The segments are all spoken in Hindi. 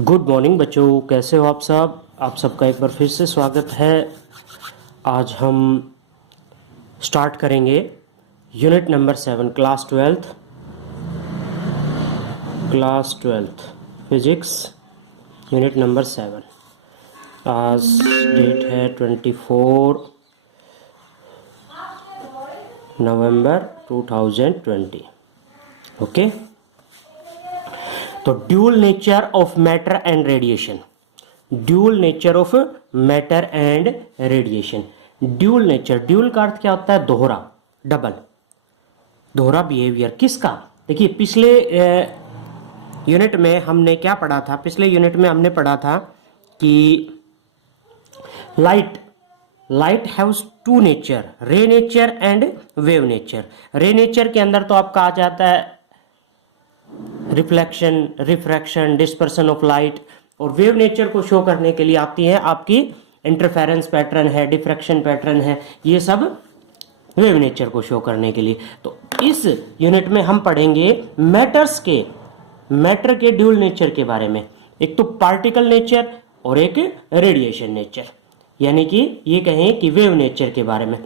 गुड मॉर्निंग बच्चों, कैसे हो आप सब। आप सबका एक बार फिर से स्वागत है। आज हम स्टार्ट करेंगे unit number 7 class twelfth physics unit number 7। आज डेट है 24 नवंबर 2020। ओके, तो dual nature of matter and radiation. Dual nature of matter and radiation. Dual nature, dual का अर्थ क्या होता है? दोहरा, डबल, दोहरा बिहेवियर। किसका? देखिए, पिछले यूनिट में हमने क्या पढ़ा था? पिछले यूनिट में हमने पढ़ा था कि लाइट हैव्स टू नेचर, रे नेचर एंड वेव नेचर। रे नेचर के अंदर तो आपका आ जाता है reflection, refraction, dispersion of light, और वेव नेचर को शो करने के लिए आती है आपकी इंटरफेरेंस पैटर्न है, डिफ्रैक्शन पैटर्न है, ये सब वेव नेचर को शो करने के लिए। तो इस यूनिट में हम पढ़ेंगे मैटर के ड्यूल नेचर के बारे में। एक तो पार्टिकल नेचर और एक रेडिएशन नेचर, यानी कि ये कहें कि वेव नेचर के बारे में।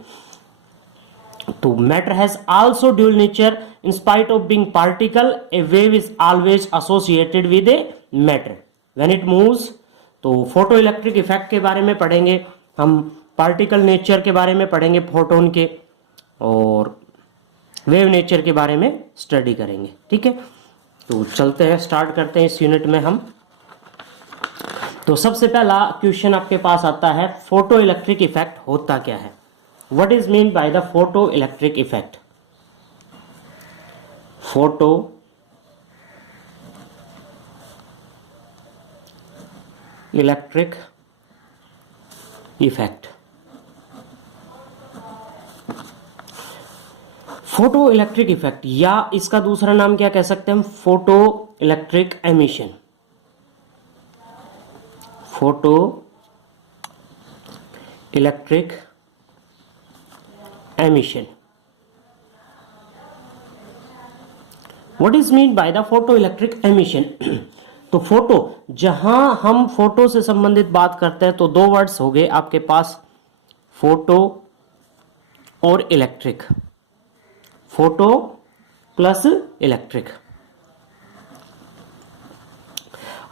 तो matter has also dual nature. In spite of being particle, A wave is always associated with a matter when it moves. तो फोटो इलेक्ट्रिक इफेक्ट के बारे में पढ़ेंगे हम, पार्टिकल नेचर के बारे में पढ़ेंगे फोटोन के, और वेव नेचर के बारे में स्टडी करेंगे। ठीक है, तो चलते हैं, स्टार्ट करते हैं इस यूनिट में हम। तो सबसे पहला क्वेश्चन आपके पास आता है, फोटो इलेक्ट्रिक इफेक्ट होता क्या है? What is mean by the photoelectric effect? Photoelectric effect. Photo electric effect, या इसका दूसरा नाम क्या कह सकते हैं हम? Photo electric emission. Photo electric emission. What is mean by the photo electric emission? तो फोटो, जहां हम फोटो से संबंधित बात करते हैं तो दो वर्ड्स हो गए आपके पास, फोटो और इलेक्ट्रिक। Photo plus electric.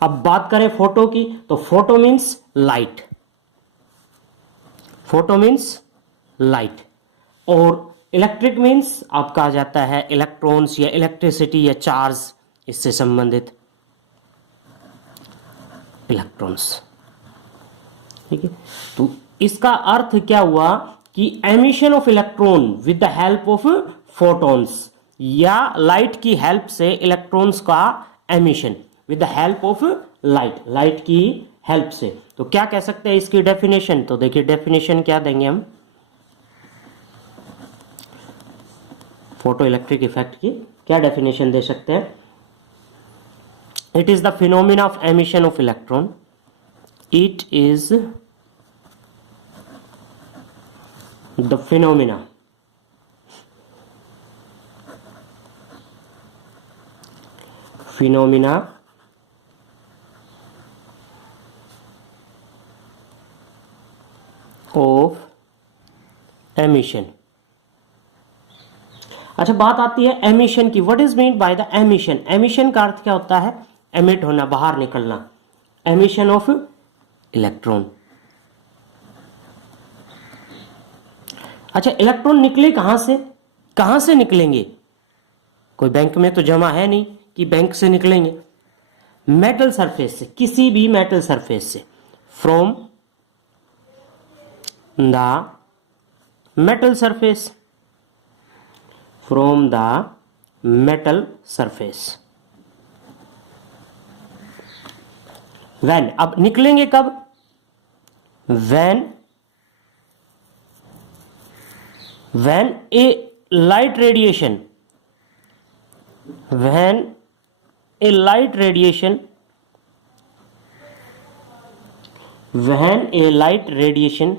अब बात करें फोटो की, तो photo means light. Photo means light, और इलेक्ट्रिक मीन्स आपका आ जाता है इलेक्ट्रॉन्स या इलेक्ट्रिसिटी या चार्ज, इससे संबंधित इलेक्ट्रॉन्स। ठीक है, तो इसका अर्थ क्या हुआ कि emission of electron with the help of photons, या लाइट की हेल्प से इलेक्ट्रॉन्स का emission with the help of light की हेल्प से। तो क्या कह सकते हैं इसकी डेफिनेशन? तो देखिए, डेफिनेशन क्या देंगे हम फोटो इलेक्ट्रिक इफेक्ट की, क्या डेफिनेशन दे सकते हैं? It is the phenomena of emission of electron. It is the phenomena of emission. अच्छा, बात आती है एमिशन की। What is mean by the emission? Emission का अर्थ क्या होता है? एमिट होना, बाहर निकलना। Emission of electron. अच्छा, इलेक्ट्रॉन निकले कहां से? कहां से निकलेंगे? कोई बैंक में तो जमा है नहीं कि बैंक से निकलेंगे। मेटल सरफेस से, किसी भी मेटल सरफेस से। From the metal surface, from the metal surface. When, अब निकलेंगे कब? When a light radiation, when a light radiation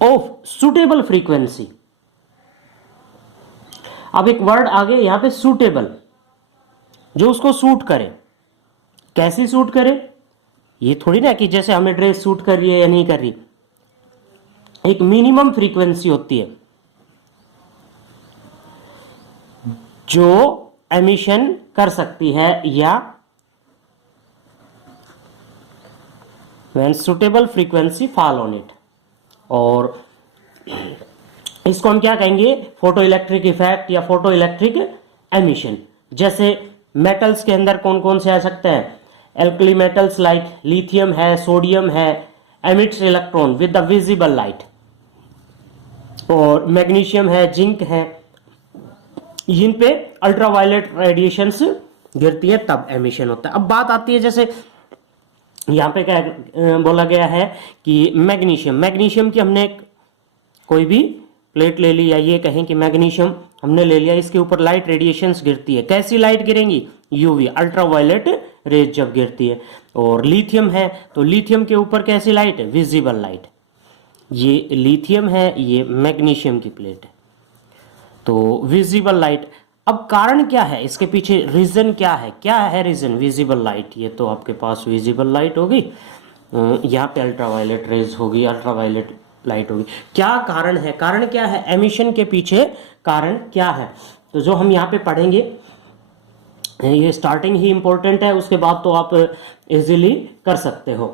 of suitable frequency. अब एक वर्ड आ गया यहां पे, सुटेबल। जो उसको सूट करे। कैसी सूट करे, ये थोड़ी ना कि जैसे हमें ड्रेस सूट कर रही है या नहीं कर रही, एक मिनिमम फ्रीक्वेंसी होती है जो एमिशन कर सकती है, या when suitable frequency fall on it. और इसको हम क्या कहेंगे, फोटो इलेक्ट्रिक इफेक्ट या फोटो इलेक्ट्रिक एमिशन। जैसे मेटल्स के अंदर कौन कौन से आ सकते हैं, एल्कली मेटल्स लाइक लिथियम है, सोडियम है, emits electron with the visible light. और मैग्नीशियम है, जिंक है, इन पे अल्ट्रावायलेट रेडिएशंस गिरती है तब एमिशन होता है। अब बात आती है, जैसे यहाँ पे क्या बोला गया है कि मैग्नीशियम की हमने कोई भी प्लेट ले ली, या ये कहें कि मैग्नीशियम हमने ले लिया, इसके ऊपर लाइट रेडिएशंस गिरती है। कैसी लाइट गिरेंगी, यूवी अल्ट्रावायलेट रेज जब गिरती है। और लिथियम है तो लिथियम के ऊपर कैसी लाइट है, विजिबल लाइट। ये लिथियम है, ये मैग्नीशियम की प्लेट है, तो विजिबल लाइट। अब कारण क्या है इसके पीछे, रीजन क्या है रीजन, विजिबल लाइट। ये तो आपके पास विजिबल लाइट होगी, यहाँ पे अल्ट्रावायलेट रेज होगी, अल्ट्रावायलेट लाइट होगी। क्या कारण है, कारण क्या है, एमिशन के पीछे कारण क्या है, तो जो हम यहाँ पे पढ़ेंगे, ये स्टार्टिंग ही इंपॉर्टेंट है, उसके बाद तो आप इजीली कर सकते हो।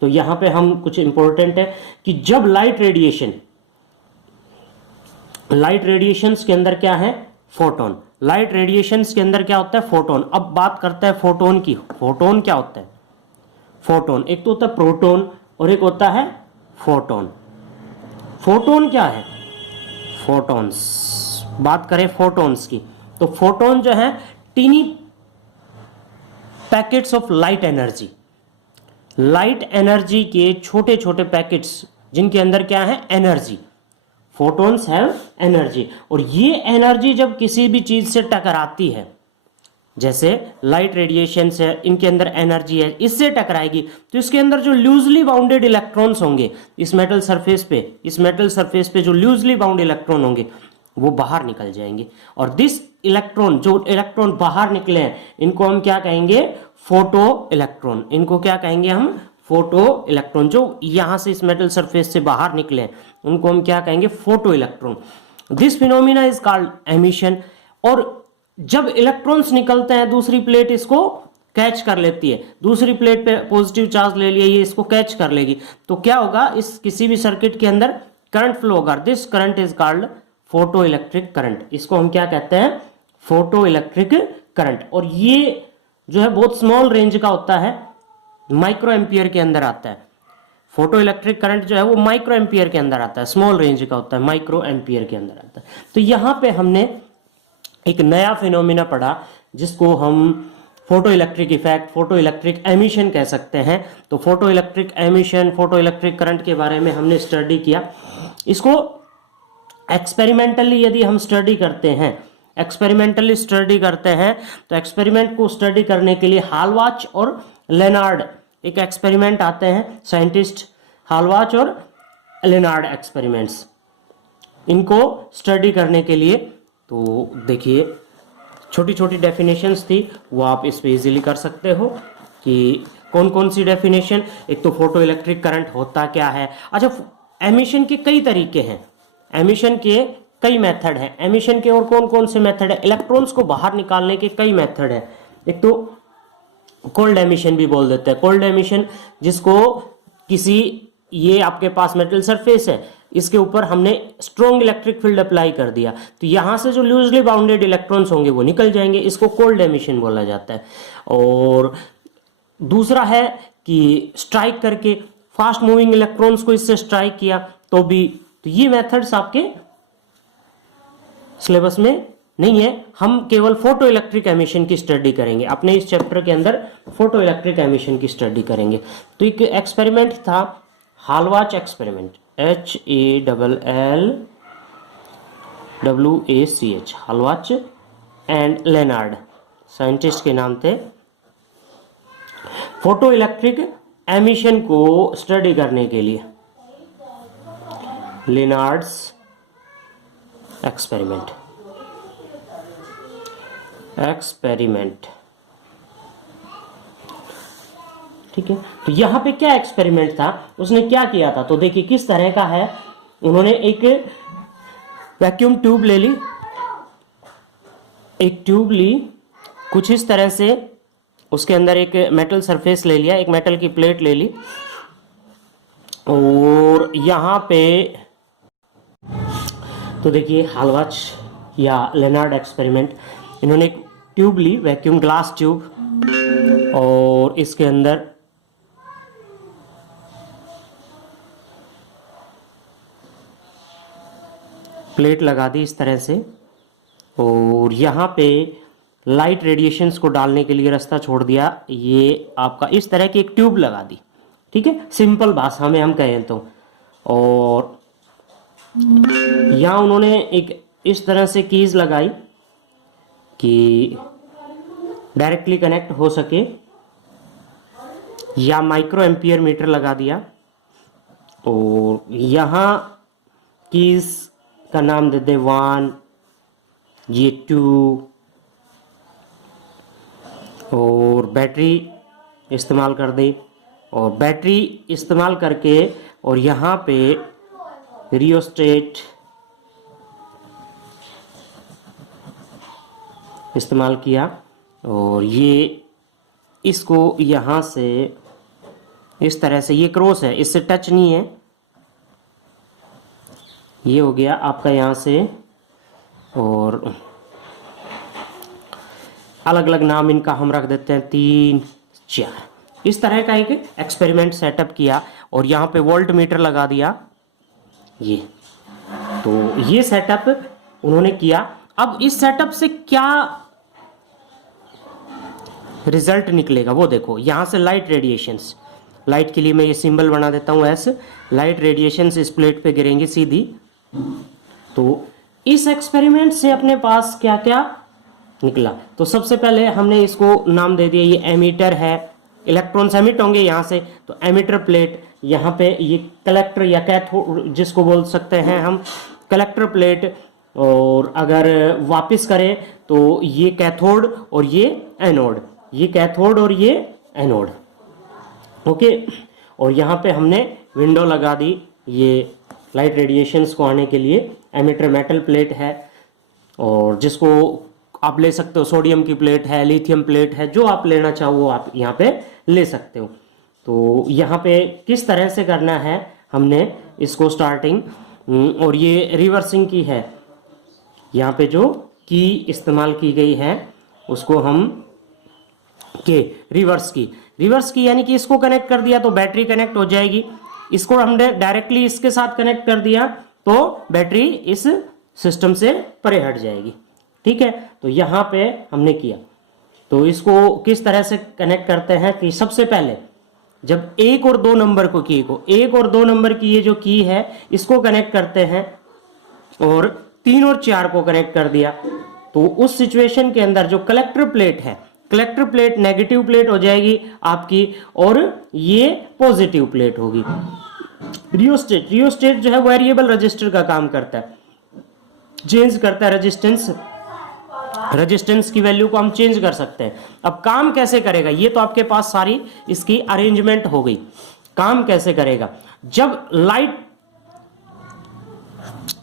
तो यहाँ पे हम कुछ इंपॉर्टेंट है कि जब लाइट रेडिएशंस के अंदर क्या है, फोटोन। लाइट रेडिएशंस के अंदर क्या होता है, फोटोन। अब बात करते हैं फोटोन की। फोटोन क्या होता है, फोटोन एक तो होता है प्रोटोन और एक होता है फोटोन। फोटोन क्या है, फोटोन्स। बात करें फोटोन्स की, तो फोटोन जो है tiny packets of light energy, light energy के छोटे छोटे पैकेट्स जिनके अंदर क्या है, एनर्जी। फोटोन्स हैव एनर्जी, और ये एनर्जी जब किसी भी चीज से टकराती है, जैसे लाइट रेडिएशन से इनके अंदर एनर्जी है, इससे टकराएगी तो इसके अंदर जो लूजली बाउंडेड इलेक्ट्रॉन्स होंगे इस मेटल सरफेस पे जो लूजली बाउंड इलेक्ट्रॉन होंगे वो बाहर निकल जाएंगे। और जो इलेक्ट्रॉन बाहर निकले हैं इनको हम क्या कहेंगे, फोटो इलेक्ट्रॉन। इनको क्या कहेंगे हम, फोटो इलेक्ट्रॉन। जो यहां से इस मेटल सरफेस से बाहर निकले हैं उनको हम क्या कहेंगे, photo electron. This phenomena is called emission. और जब इलेक्ट्रॉन्स निकलते हैं दूसरी प्लेट इसको कैच कर लेती है, दूसरी प्लेट पे पॉजिटिव चार्ज ले लिया, ये इसको कैच कर लेगी, तो क्या होगा, इस किसी भी सर्किट के अंदर करंट फ्लो होगा। This current is called photo electric current. इसको हम क्या कहते हैं, फोटो इलेक्ट्रिक करंट। और ये जो है बहुत स्मॉल रेंज का होता है, माइक्रो एम्पियर के अंदर आता है। फोटो इलेक्ट्रिक करंट जो है वो माइक्रो एम्पियर के अंदर आता है, स्मॉल रेंज का होता है, माइक्रो एम्पियर के अंदर आता है। तो यहां पे हमने एक नया फिनोमिना पढ़ा जिसको हम photo electric effect, photo electric emission कह सकते हैं। तो photo electric emission, photo electric current के बारे में हमने स्टडी किया। इसको एक्सपेरिमेंटली यदि हम स्टडी करते हैं, तो एक्सपेरिमेंट को स्टडी करने के लिए हालवाच और लेनार्ड एक एक्सपेरिमेंट आते हैं, साइंटिस्ट हालवाच और लेनार्ड एक्सपेरिमेंट्स, इनको स्टडी करने के लिए। तो देखिए छोटी छोटी डेफिनेशंस थी वो आप इस पे इजीली कर सकते हो कि कौन कौन सी डेफिनेशन। एक तो फोटो इलेक्ट्रिक करंट होता क्या है। अच्छा, एमिशन के कई तरीके हैं, एमिशन के कई मेथड हैं। एमिशन के और कौन कौन से मेथड है, इलेक्ट्रॉन्स को बाहर निकालने के कई मेथड है। एक तो कोल्ड एमिशन भी बोल देते हैं, कोल्ड एमिशन, जिसको ये आपके पास मेटल सरफेस है, इसके ऊपर हमने स्ट्रॉन्ग इलेक्ट्रिक फील्ड अप्लाई कर दिया तो यहां से जो लूजली बाउंडेड इलेक्ट्रॉन्स होंगे वो निकल जाएंगे, इसको कोल्ड एमिशन बोला जाता है। और दूसरा है कि स्ट्राइक करके फास्ट मूविंग इलेक्ट्रॉन्स को इससे स्ट्राइक किया तो भी, तो ये मेथड्स आपके सिलेबस में नहीं है। हम केवल फोटो इलेक्ट्रिक एमिशन की स्टडी करेंगे, अपने इस चैप्टर के अंदर फोटो इलेक्ट्रिक एमिशन की स्टडी करेंगे। तो एक एक्सपेरिमेंट था Hallwachs experiment, HALLWACH, Hallwachs and Lenard scientist के नाम थे। फोटो इलेक्ट्रिक एमिशन को स्टडी करने के लिए लेनार्ड्स एक्सपेरिमेंट ठीक है, तो यहाँ पे क्या एक्सपेरिमेंट था, उसने क्या किया था, तो देखिए किस तरह का है। उन्होंने एक वैक्यूम ट्यूब ले ली, एक ट्यूब ली कुछ इस तरह से, उसके अंदर एक मेटल सरफेस ले लिया, एक मेटल की प्लेट ले ली, और यहाँ पे तो देखिए हालवाच या लेनार्ड एक्सपेरिमेंट, इन्होंने एक ट्यूब ली, वैक्यूम ग्लास ट्यूब, और इसके अंदर प्लेट लगा दी इस तरह से, और यहाँ पे लाइट रेडिएशंस को डालने के लिए रास्ता छोड़ दिया। ये आपका इस तरह की एक ट्यूब लगा दी, ठीक है, सिंपल भाषा में हम कहें तो। और यहाँ उन्होंने एक इस तरह से कीज लगाई कि डायरेक्टली कनेक्ट हो सके, या माइक्रो एम्पियर मीटर लगा दिया, और यहाँ कीज का नाम दे दे 1, ये 2, और बैटरी इस्तेमाल कर दी, और बैटरी इस्तेमाल करके और यहाँ पे रियोस्टेट इस्तेमाल किया, और ये इसको यहाँ से इस तरह से, ये क्रॉस है, इससे टच नहीं है, ये हो गया आपका यहाँ से, और अलग अलग नाम इनका हम रख देते हैं 3, 4। इस तरह का एक एक्सपेरिमेंट सेटअप किया, और यहाँ पे वोल्ट मीटर लगा दिया ये। तो ये सेटअप उन्होंने किया। अब इस सेटअप से क्या रिजल्ट निकलेगा वो देखो, यहां से लाइट रेडिएशंस, लाइट के लिए मैं ये सिंबल बना देता हूं ऐसे, लाइट रेडिएशंस इस प्लेट पे गिरेंगी सीधी। तो इस एक्सपेरिमेंट से अपने पास क्या क्या निकला, तो सबसे पहले हमने इसको नाम दे दिया, ये एमीटर है, इलेक्ट्रॉन्स एमिट होंगे यहाँ से, तो एमिटर प्लेट, यहाँ पे ये कलेक्टर या कैथोड जिसको बोल सकते हैं हम, कलेक्टर प्लेट, और अगर वापस करें तो ये कैथोड और ये एनोड, ये कैथोड और ये एनोड, ओके। और यहाँ पे हमने विंडो लगा दी, ये लाइट रेडिएशंस को आने के लिए। एमिटर मेटल प्लेट है, और जिसको आप ले सकते हो, सोडियम की प्लेट है, लिथियम प्लेट है, जो आप लेना चाहो वो आप यहाँ पे ले सकते हो। तो यहाँ पे किस तरह से करना है हमने इसको स्टार्टिंग, और ये रिवर्सिंग की है, यहाँ पे जो की इस्तेमाल की गई है उसको हम के रिवर्स की यानी कि इसको कनेक्ट कर दिया तो बैटरी कनेक्ट हो जाएगी, इसको हमने डायरेक्टली इसके साथ कनेक्ट कर दिया तो बैटरी इस सिस्टम से परे हट जाएगी, ठीक है। तो यहाँ पे हमने किया, तो इसको किस तरह से कनेक्ट करते हैं कि सबसे पहले जब 1 और 2 नंबर को की को 1 और 2 नंबर की ये जो की है इसको कनेक्ट करते हैं, और 3 और 4 को कनेक्ट कर दिया, तो उस सिचुएशन के अंदर जो कलेक्टर प्लेट है, कलेक्टर प्लेट नेगेटिव प्लेट हो जाएगी आपकी, और ये पॉजिटिव प्लेट होगी। रियोस्टेट जो है वेरिएबल रजिस्टर का काम करता है, चेंज करता है रेजिस्टेंस की वैल्यू को हम चेंज कर सकते हैं। अब काम कैसे करेगा, ये तो आपके पास सारी इसकी अरेंजमेंट हो गई। काम कैसे करेगा, जब लाइट,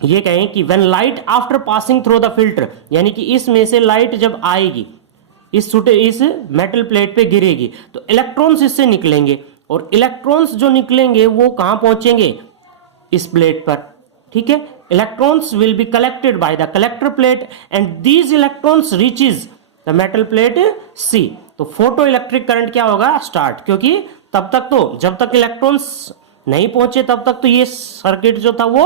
ये कहें कि when light after passing through the filter, यानी कि इसमें से लाइट जब आएगी इस मेटल प्लेट पे गिरेगी तो इलेक्ट्रॉन्स इससे निकलेंगे, और इलेक्ट्रॉन्स जो निकलेंगे वो कहां पहुंचेंगे, इस प्लेट पर, ठीक है। Electrons will be collected by the collector plate and these electrons reaches the metal plate C. तो फोटो इलेक्ट्रिक करंट क्या होगा, स्टार्ट, क्योंकि तब तक तो जब तक इलेक्ट्रॉन्स नहीं पहुंचे तब तक तो ये सर्किट जो था वो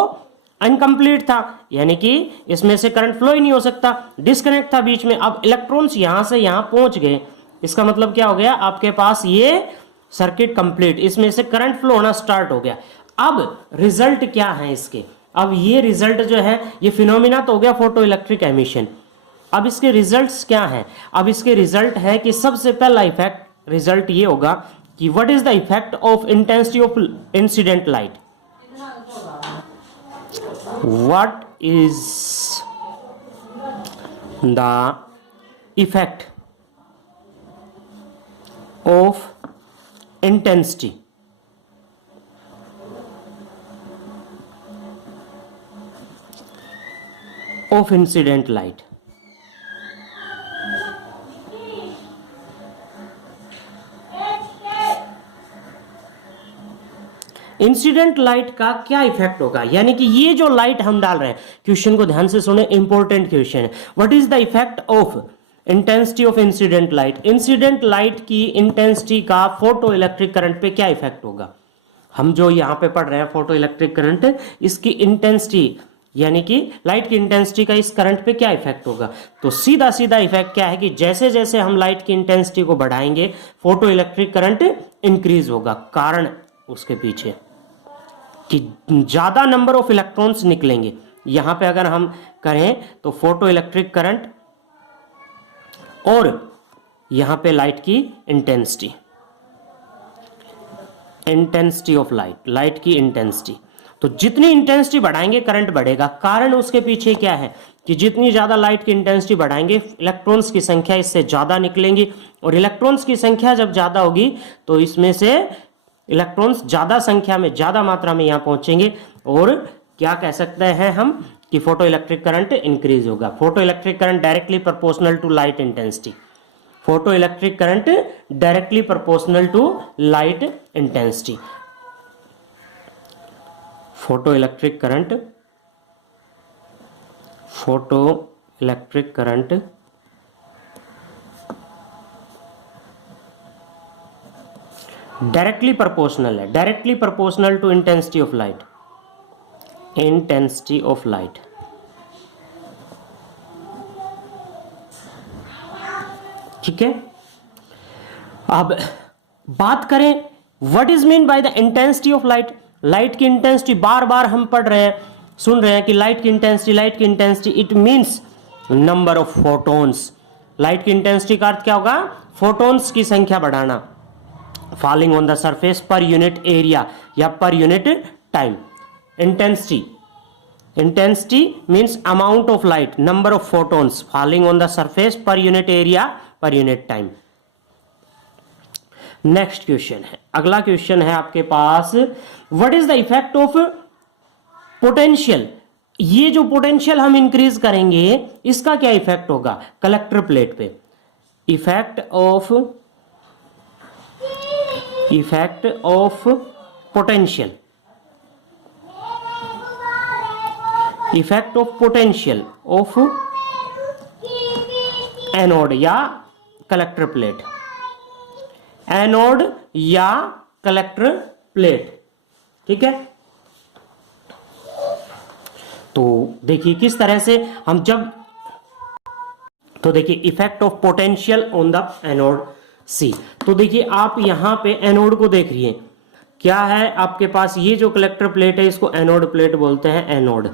अनकंप्लीट था, यानी कि इसमें से करंट फ्लो ही नहीं हो सकता, डिस्कनेक्ट था बीच में। अब इलेक्ट्रॉन्स यहां से यहां पहुंच गए, इसका मतलब क्या हो गया, आपके पास ये सर्किट कंप्लीट, इसमें से करंट फ्लो होना स्टार्ट हो गया। अब रिजल्ट क्या है इसके, अब ये रिजल्ट जो है, ये फिनोमिना तो हो गया फोटो इलेक्ट्रिक एमिशन। अब इसके रिजल्ट्स क्या हैं, अब इसके रिजल्ट है कि सबसे पहला इफेक्ट रिजल्ट ये होगा कि what is the effect of intensity of incident light, what is the effect of intensity of incident light. Incident light का क्या इफेक्ट होगा, यानी कि ये जो लाइट हम डाल रहे हैं, क्वेश्चन को ध्यान से सुने, इंपॉर्टेंट क्वेश्चन है। What is the effect of intensity of incident light? Incident light की इंटेंसिटी का फोटो इलेक्ट्रिक करंट पे क्या इफेक्ट होगा? हम जो यहां पे पढ़ रहे हैं फोटो इलेक्ट्रिक करंट, इसकी इंटेंसिटी यानी कि लाइट की इंटेंसिटी का इस करंट पे क्या इफेक्ट होगा? तो सीधा सीधा इफेक्ट क्या है कि जैसे जैसे हम लाइट की इंटेंसिटी को बढ़ाएंगे फोटो इलेक्ट्रिक करंट इंक्रीज होगा। कारण उसके पीछे कि ज्यादा नंबर ऑफ इलेक्ट्रॉन्स निकलेंगे। यहां पे अगर हम करें तो फोटो इलेक्ट्रिक करंट और यहां पे लाइट की इंटेंसिटी ऑफ लाइट की इंटेंसिटी, तो जितनी इंटेंसिटी बढ़ाएंगे करंट बढ़ेगा। कारण उसके पीछे क्या है कि जितनी ज्यादा लाइट की इंटेंसिटी बढ़ाएंगे इलेक्ट्रॉन्स की संख्या इससे ज्यादा निकलेंगी, और इलेक्ट्रॉन्स की संख्या जब ज्यादा होगी तो इसमें से इलेक्ट्रॉन्स ज्यादा संख्या में ज्यादा मात्रा में यहां पहुंचेंगे, और क्या कह सकते हैं हम कि फोटो इलेक्ट्रिक करंट इंक्रीज होगा। Photo electric current directly proportional to light intensity. Photo electric current directly proportional to light intensity. Photo electric current directly proportional है, directly proportional to intensity of light. ठीक है। अब बात करें what is mean by the intensity of light. Light की इंटेंसिटी बार बार हम पढ़ रहे हैं, सुन रहे हैं कि लाइट की intensity it means number of photons. Light की इंटेंसिटी का अर्थ क्या होगा? फोटॉन्स की संख्या बढ़ाना। Falling on the surface per unit area या per unit time. Intensity means amount of light, number of photons falling on the surface per unit area per unit time. Next question है, अगला क्वेश्चन है आपके पास, what is the effect of potential. ये जो पोटेंशियल हम इंक्रीज करेंगे इसका क्या इफेक्ट होगा कलेक्टर प्लेट पे? Effect of potential of anode या कलेक्टर प्लेट। एनोड या कलेक्टर प्लेट, ठीक है। तो देखिए किस तरह से हम जब, तो देखिए effect of potential on the anode see. तो देखिए आप यहां पे एनोड को देख रही हैं, क्या है आपके पास ये जो कलेक्टर प्लेट है इसको एनोड प्लेट बोलते हैं। एनोड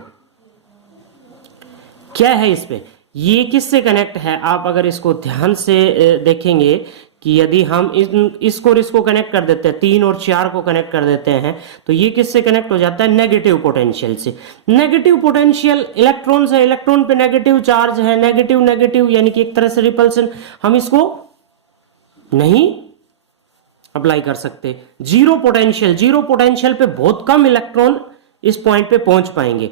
क्या है इस पे, ये किससे कनेक्ट है? आप अगर इसको ध्यान से देखेंगे कि यदि हम इसको और इसको कनेक्ट कर देते हैं, 3 और 4 को कनेक्ट कर देते हैं, तो ये किससे कनेक्ट हो जाता है? नेगेटिव पोटेंशियल से। नेगेटिव पोटेंशियल इलेक्ट्रॉन से, इलेक्ट्रॉन पे नेगेटिव चार्ज है, नेगेटिव यानी कि एक तरह से रिपल्सन, हम इसको नहीं अप्लाई कर सकते। जीरो पोटेंशियल पे बहुत कम इलेक्ट्रॉन इस पॉइंट पे पहुंच पाएंगे।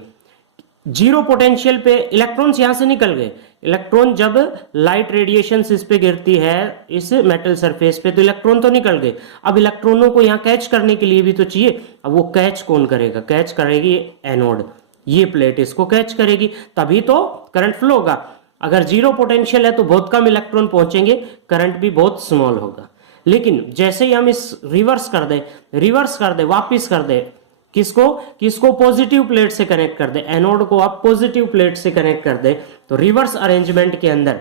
जीरो पोटेंशियल पे इलेक्ट्रॉन्स यहां से निकल गए। इलेक्ट्रॉन जब लाइट रेडिएशन इस पे गिरती है इस मेटल सरफेस पे, तो इलेक्ट्रॉन तो निकल गए। अब इलेक्ट्रॉनों को यहां कैच करने के लिए भी तो चाहिए। अब वो कैच कौन करेगा? कैच करेगी एनोड, ये प्लेट इसको कैच करेगी, तभी तो करंट फ्लो होगा। अगर जीरो पोटेंशियल है तो बहुत कम इलेक्ट्रॉन पहुंचेंगे, करंट भी बहुत स्मॉल होगा। लेकिन जैसे ही हम इस रिवर्स कर दे, वापिस कर दे, किसको पॉजिटिव प्लेट से कनेक्ट कर दे, एनोड को आप पॉजिटिव प्लेट से कनेक्ट कर दे, तो रिवर्स अरेंजमेंट के अंदर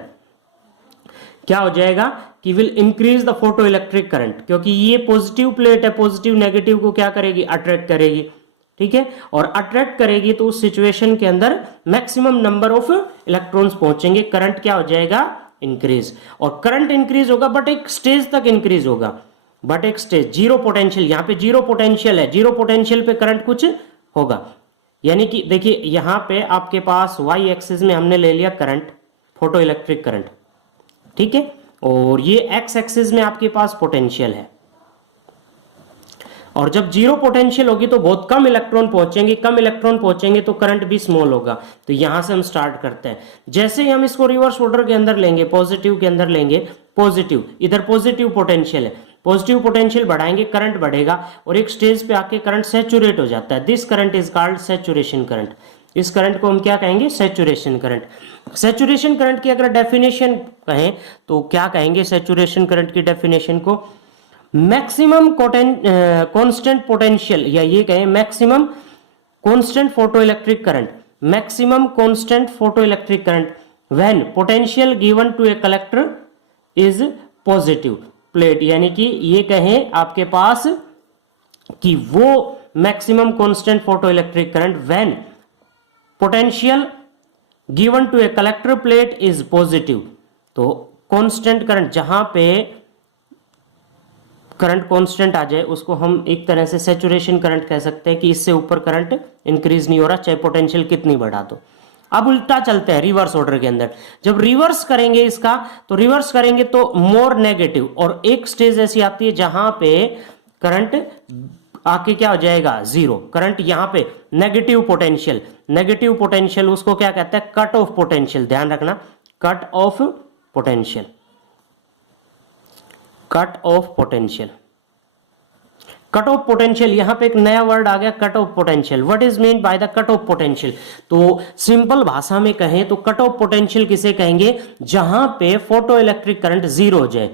क्या हो जाएगा कि will increase the photo electric current, क्योंकि ये पॉजिटिव प्लेट है, पॉजिटिव नेगेटिव को क्या करेगी? अट्रैक्ट करेगी, ठीक है। और अट्रैक्ट करेगी तो उस सिचुएशन के अंदर मैक्सिमम नंबर ऑफ इलेक्ट्रॉन्स पहुंचेंगे, करंट क्या हो जाएगा? इंक्रीज। और करंट इंक्रीज होगा बट एक स्टेज तक इंक्रीज होगा, बट एक स्टेज। जीरो पोटेंशियल, यहां पे जीरो पोटेंशियल है, जीरो पोटेंशियल पे करंट कुछ होगा। यानी कि देखिए यहां पे आपके पास वाई एक्सिस में हमने ले लिया करंट, फोटो इलेक्ट्रिक करंट, ठीक है, और ये एक्स एक्सिस में आपके पास पोटेंशियल है। और जब जीरो पोटेंशियल होगी तो बहुत कम इलेक्ट्रॉन पहुंचेंगे, कम इलेक्ट्रॉन पहुंचेंगे तो करंट भी स्मॉल होगा। तो यहां से हम स्टार्ट करते हैं। जैसे ही हम इसको रिवर्स ऑर्डर के अंदर लेंगे, पॉजिटिव के अंदर लेंगे, पॉजिटिव, इधर पॉजिटिव पोटेंशियल है, पॉजिटिव पोटेंशियल बढ़ाएंगे, करंट बढ़ेगा और एक स्टेज पे आके करंट सैचुरेट हो जाता है। This current is called saturation current. इस करंट को हम क्या कहेंगे? Saturation current. सैचुरेशन करंट की अगर डेफिनेशन कहें तो क्या कहेंगे? सैचुरेशन करंट की डेफिनेशन को मैक्सिमम कांस्टेंट पोटेंशियल, या ये कहें maximum constant photoelectric current, maximum constant photoelectric current when potential given to a collector is positive plate. यानी कि ये कहें आपके पास कि वो maximum constant photoelectric current when potential given to a collector plate is positive. तो कांस्टेंट करंट, जहां पे करंट कांस्टेंट आ जाए उसको हम एक तरह से सैचुरेशन करंट कह सकते हैं कि इससे ऊपर करंट इंक्रीज नहीं हो रहा चाहे पोटेंशियल कितनी बढ़ा दो। अब उल्टा चलते हैं रिवर्स ऑर्डर के अंदर। जब रिवर्स करेंगे इसका, तो रिवर्स करेंगे तो मोर नेगेटिव, और एक स्टेज ऐसी आती है जहां पे करंट आके क्या हो जाएगा? जीरो। करंट यहां पे नेगेटिव पोटेंशियल, नेगेटिव पोटेंशियल उसको क्या कहते हैं? Cut off potential. ध्यान रखना, cut off potential, cut off potential, cut off potential. यहां पे एक नया वर्ड आ गया, cut off potential. What is mean by the cut of potential? तो सिंपल भाषा में कहें तो कट ऑफ पोटेंशियल किसे कहेंगे? जहां पे फोटो इलेक्ट्रिक करंट जीरो हो जाए,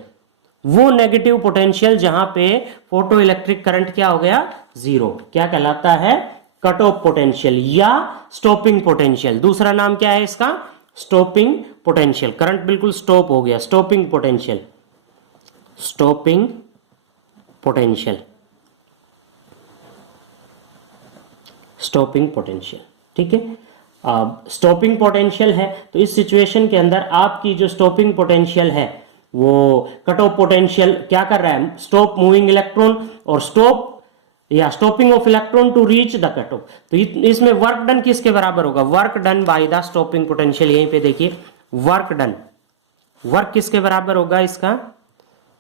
वो नेगेटिव पोटेंशियल जहां पे फोटो इलेक्ट्रिक करंट क्या हो गया? जीरो, क्या कहलाता है? कट ऑफ पोटेंशियल या स्टॉपिंग पोटेंशियल। दूसरा नाम क्या है इसका? Stopping potential. करंट बिल्कुल स्टॉप हो गया, stopping potential, stopping potential, stopping potential. ठीक है, अब स्टॉपिंग पोटेंशियल है तो इस सिचुएशन के अंदर आपकी जो स्टॉपिंग पोटेंशियल है वो कट ऑफ पोटेंशियल क्या कर रहा है? स्टॉप मूविंग इलेक्ट्रॉन और स्टॉप या stopping off electron to reach the cut off. तो इसमें वर्क डन किसके बराबर होगा? Work done by the stopping potential. यहीं पे देखिए वर्क डन, वर्क किसके बराबर होगा इसका?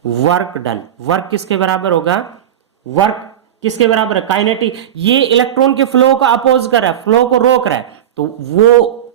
Work done. वर्क किसके बराबर होगा? वर्क किसके बराबर है? काइनेटिक। ये इलेक्ट्रॉन के फ्लो को अपोज कर रहा है, फ्लो को रोक रहा है, तो वो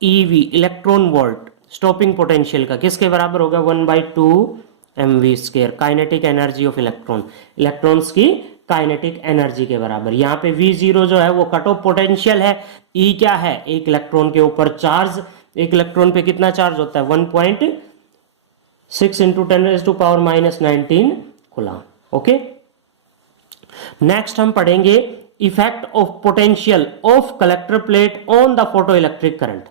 EV, electron volt, stopping potential का किसके बराबर होगा? 1/2 mv square, kinetic energy of electron, electrons की काइनेटिक एनर्जी के बराबर। यहाँ पे V0 जो है वो कट ऑफ पोटेंशियल है। E क्या है? एक इलेक्ट्रॉन के ऊपर चार्ज, एक इलेक्ट्रॉन पे कितना चार्ज होता है? 1.6 इंटू 10⁻⁻19 कूलम। ओके, नेक्स्ट हम पढ़ेंगे effect of potential of collector plate on the photo electric current.